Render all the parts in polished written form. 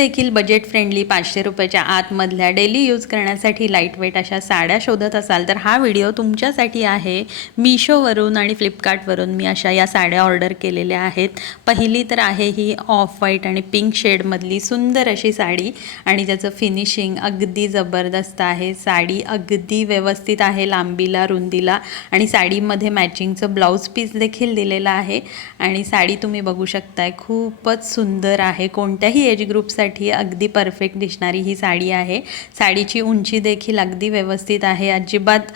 देखील budget friendly 500 रुपयाच्या आतमधल्या डेली यूज करण्यासाठी लाईटवेट अशा साड्या शोधत असाल तर हा व्हिडिओ तुमच्यासाठी आहे। मीशोवरून आणि फ्लिपकार्टवरून मी अशा या साड्या ऑर्डर केलेल्या आहेत। पहिली तर आहे ही ऑफ व्हाईट आणि पिंक शेडमधली सुंदर अशी साडी आणि त्याचं फिनिशिंग अगदी जबरदस्त आहे। साडी अगदी व्यवस्थित आहे लांबीला रुंदीला आणि साडीमध्ये मॅचिंगचं ब्लाऊज पीस देखील दिलेलं आहे आणि साडी तुम्ही बघू शकताय खूपच सुंदर आहे। कोणत्याही एज ग्रुपसाठी अगदी परफेक्ट दिसणारी ही साडी आहे। साडीची उंची देखील अगदी व्यवस्थित आहे, अजिबात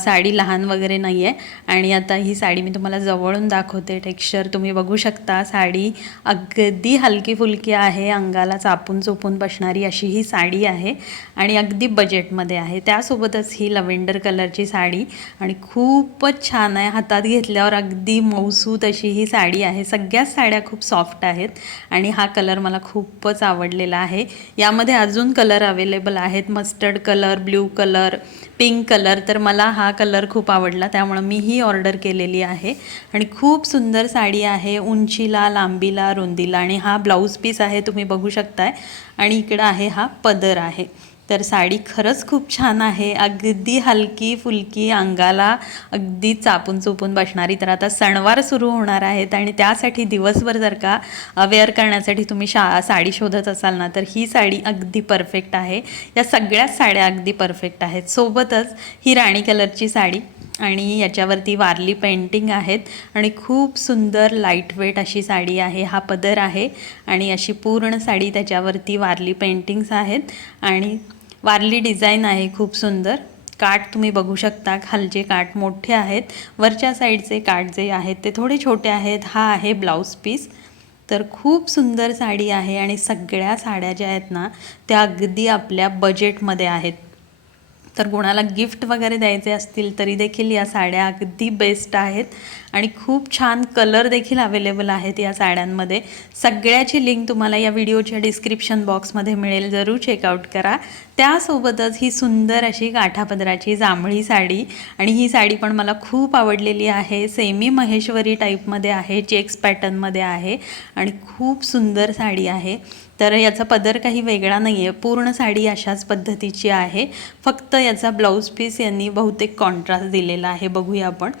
साडी लहान वगैरे नाही आहे। आणि आता ही साडी मी तुम्हाला जवळून दाखवते। टेक्स्चर तुम्ही बघू शकता, साडी अगदी हलकी फुलकी आहे, अंगाला चापून चोपून बसणारी अशी ही साडी आहे आणि अगदी बजेटमध्ये आहे। त्यासोबतच ही लव्हेंडर कलरची साडी आणि खूपच छान आहे, हातात घेतल्यावर अगदी मऊसूत अशी ही साडी आहे। सगळ्याच साड्या खूप सॉफ्ट आहेत आणि हा कलर मला खूपच आवडलेला आहे। यामध्ये अजून कलर अवेलेबल आहेत, mustard colour, blue colour, pink colour. तर मला हा कलर खूप आवडला त्यामुळे मी ही ऑर्डर केलेली आहे आणि खूप सुंदर साडी आहे, उंचीला लांबीला रुंदीला। आणि हा ब्लाऊज पीस आहे तुम्ही बघू शकताय आणि इकडं आहे हा पदर आहे। तर साडी खरंच खूप छान आहे, अगदी हलकी फुलकी, अंगाला अगदी चापून चोपून बसणारी। तर आता सणवार सुरू होणार आहेत आणि त्यासाठी दिवसभर जर का वेअर करण्यासाठी तुम्ही साडी शोधत असाल ना तर ही साडी अगदी परफेक्ट आहे। या सगळ्याच साड्या अगदी परफेक्ट आहेत। सोबतच ही राणी कलरची साडी आणि याच्यावरती वारली पेंटिंग आहेत आणि खूप सुंदर लाईटवेट अशी साडी आहे। हा पदर आहे आणि अशी पूर्ण साडी त्याच्यावरती वारली पेंटिंग्स आहेत आणि वारली डिझाईन आहे खूप सुंदर। काठ तुम्ही बघू शकता, खालचे काठ मोठे आहेत, वरच्या साईडचे काठ जे आहेत ते थोडे छोटे आहेत। हा आहे ब्लाऊज पीस। तर खूप सुंदर साडी आहे आणि सगळ्या साड्या ज्या आहेत ना त्या अगदी आपल्या बजेटमध्ये आहेत। तर कोणाला गिफ्ट वगैरे द्यायचे असतील तरी देखील या साड्या अगदी बेस्ट आहेत आणि खूप छान कलर देखील अवेलेबल आहेत या साड्यांमध्ये। सगळ्याची लिंक तुम्हाला या व्हिडिओच्या डिस्क्रिप्शन बॉक्समध्ये मिळेल, जरूर चेकआउट करा। त्यासोबतच ही सुंदर अशी काठापदराची जांभळी साडी आणि ही साडी पण मला खूप आवडलेली आहे। सेमी महेश्वरी टाईपमध्ये आहे, चेक्स पॅटर्नमध्ये आहे आणि खूप सुंदर साडी आहे। तर याचा पदर काही वेगळा नाही आहे, पूर्ण साडी अशाच पद्धतीची आहे, फक्त याचा ब्लाऊज पीस यांनी बहुतेक कॉन्ट्रास्ट दिलेला आहे, बघूया आपण।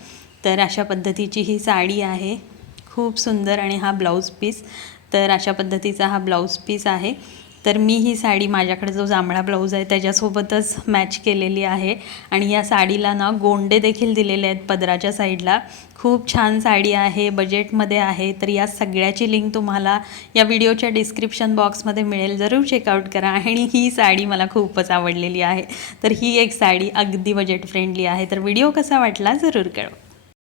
तर अशा पद्धतीची ही साडी आहे, खूप सुंदर। आणि हा ब्लाऊज पीस, तर अशा पद्धतीचा हा ब्लाऊज पीस आहे। तर मी ही साडी माझ्याकडे जो जांभळा ब्लाऊज आहे त्याच्यासोबतच मॅच केलेली आहे आणि या साडीला ना गोंडे देखील दिलेले आहेत पदराच्या साईडला। खूप छान साडी आहे, बजेटमध्ये आहे। तर या सगळ्याची लिंक तुम्हाला या व्हिडिओच्या डिस्क्रिप्शन बॉक्समध्ये मिळेल, जरूर चेकआउट करा। आणि ही साडी मला खूपच आवडलेली आहे। तर ही एक साडी अगदी बजेट फ्रेंडली आहे। तर व्हिडिओ कसा वाटला जरूर कळवा।